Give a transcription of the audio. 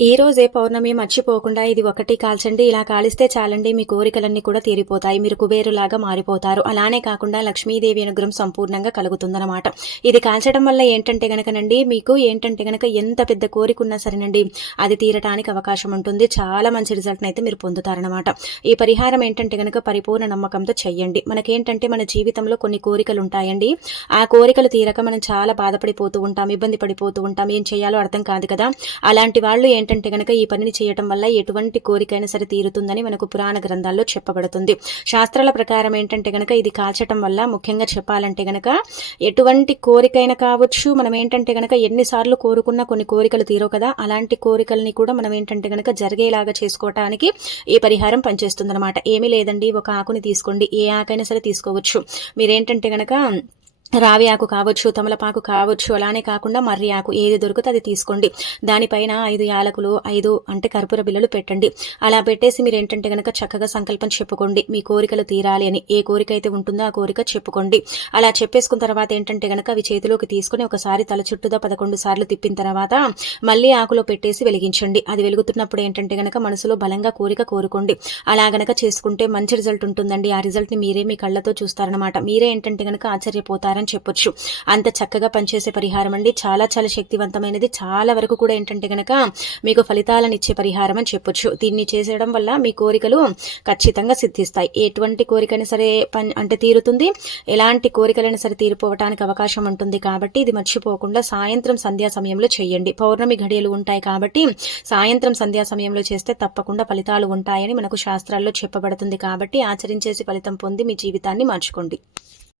ఈ రోజే పౌర్ణమి మర్చిపోకుండా ఇది ఒకటి కాల్చండి ఇలా కాలిస్తే చాలండి మీ కోరికలన్నీ కూడా తీరిపోతాయి మీరు కుబేరులాగా మారిపోతారు. అలానే కాకుండా లక్ష్మీదేవి అనుగ్రహం సంపూర్ణంగా కలుగుతుందన్నమాట. ఇది కాల్చడం వల్ల ఏంటంటే గనకనండి మీకు ఏంటంటే గనక ఎంత పెద్ద కోరిక ఉన్నా సరేనండి అది తీరటానికి అవకాశం ఉంటుంది. చాలా మంచి రిజల్ట్ అయితే మీరు పొందుతారనమాట ఈ పరిహారం ఏంటంటే గనక పరిపూర్ణ నమ్మకంతో చెయ్యండి. మనకేంటంటే మన జీవితంలో కొన్ని కోరికలు ఉంటాయండి ఆ కోరికలు తీరక మనం చాలా బాధపడిపోతూ ఉంటాం ఇబ్బంది పడిపోతూ ఉంటాం ఏం చేయాలో అర్థం కాదు కదా. అలాంటి వాళ్ళు ఏంటంటే కనుక ఈ పనిని చేయటం వల్ల ఎటువంటి కోరికైనా సరే తీరుతుందని మనకు పురాణ గ్రంథాల్లో చెప్పబడుతుంది. శాస్త్రాల ప్రకారం ఏంటంటే కనుక ఇది కాల్చటం వల్ల ముఖ్యంగా చెప్పాలంటే కనుక ఎటువంటి కోరికైనా కావచ్చు మనం ఏంటంటే కనుక ఎన్నిసార్లు కోరుకున్న కొన్ని కోరికలు తీరవు కదా అలాంటి కోరికల్ని కూడా మనం ఏంటంటే కనుక జరిగేలాగా చేసుకోవటానికి ఈ పరిహారం పనిచేస్తుంది ఏమీ లేదండి ఒక ఆకుని తీసుకోండి ఏ ఆకైనా సరే తీసుకోవచ్చు. మీరేంటంటే కనుక రావి ఆకు కావచ్చు తమలపాకు కావచ్చు అలానే కాకుండా మర్రి ఆకు ఏది దొరికితే అది తీసుకోండి. దానిపైన ఐదు యాలకులు ఐదు అంటే కర్పూర బిల్లలు పెట్టండి. అలా పెట్టేసి మీరు ఏంటంటే గనక చక్కగా సంకల్పం చెప్పుకోండి. మీ కోరికలు తీరాలి అని. ఏ కోరిక అయితే ఉంటుందో ఆ కోరిక చెప్పుకోండి. అలా చెప్పేసుకున్న తర్వాత ఏంటంటే గనక అవి చేతిలోకి తీసుకుని ఒకసారి తల చుట్టూదా పదకొండు సార్లు తిప్పిన తర్వాత మళ్ళీ ఆకులో పెట్టేసి వెలిగించండి. అది వెలుగుతున్నప్పుడు ఏంటంటే గనక మనసులో బలంగా కోరిక కోరుకోండి. అలా గనక చేసుకుంటే మంచి రిజల్ట్ ఉంటుందండి. ఆ రిజల్ట్ని మీరే మీ కళ్ళతో చూస్తారనమాట మీరే ఏంటంటే గనక ఆశ్చర్యపోతారని పరిహారం చెప్పొచ్చు. అంత చక్కగా పనిచేసే పరిహారం అండి. చాలా చాలా శక్తివంతమైనది. చాలా వరకు కూడా ఏంటంటే కనుక మీకు ఫలితాలను ఇచ్చే పరిహారం అని చెప్పొచ్చు. దీన్ని చేసేయడం వల్ల మీ కోరికలు ఖచ్చితంగా సిద్ధిస్తాయి. ఎటువంటి కోరికైనా సరే పని అంటే తీరుతుంది. ఎలాంటి కోరికలైనా సరే తీరిపోవటానికి అవకాశం ఉంటుంది కాబట్టి ఇది మర్చిపోకుండా సాయంత్రం సంధ్యా సమయంలో చేయండి. పౌర్ణమి ఘడియలు ఉంటాయి కాబట్టి సాయంత్రం సంధ్యా సమయంలో చేస్తే తప్పకుండా ఫలితాలు ఉంటాయని మనకు శాస్త్రాల్లో చెప్పబడుతుంది కాబట్టి ఆచరించేసి ఫలితం పొంది మీ జీవితాన్ని మార్చుకోండి.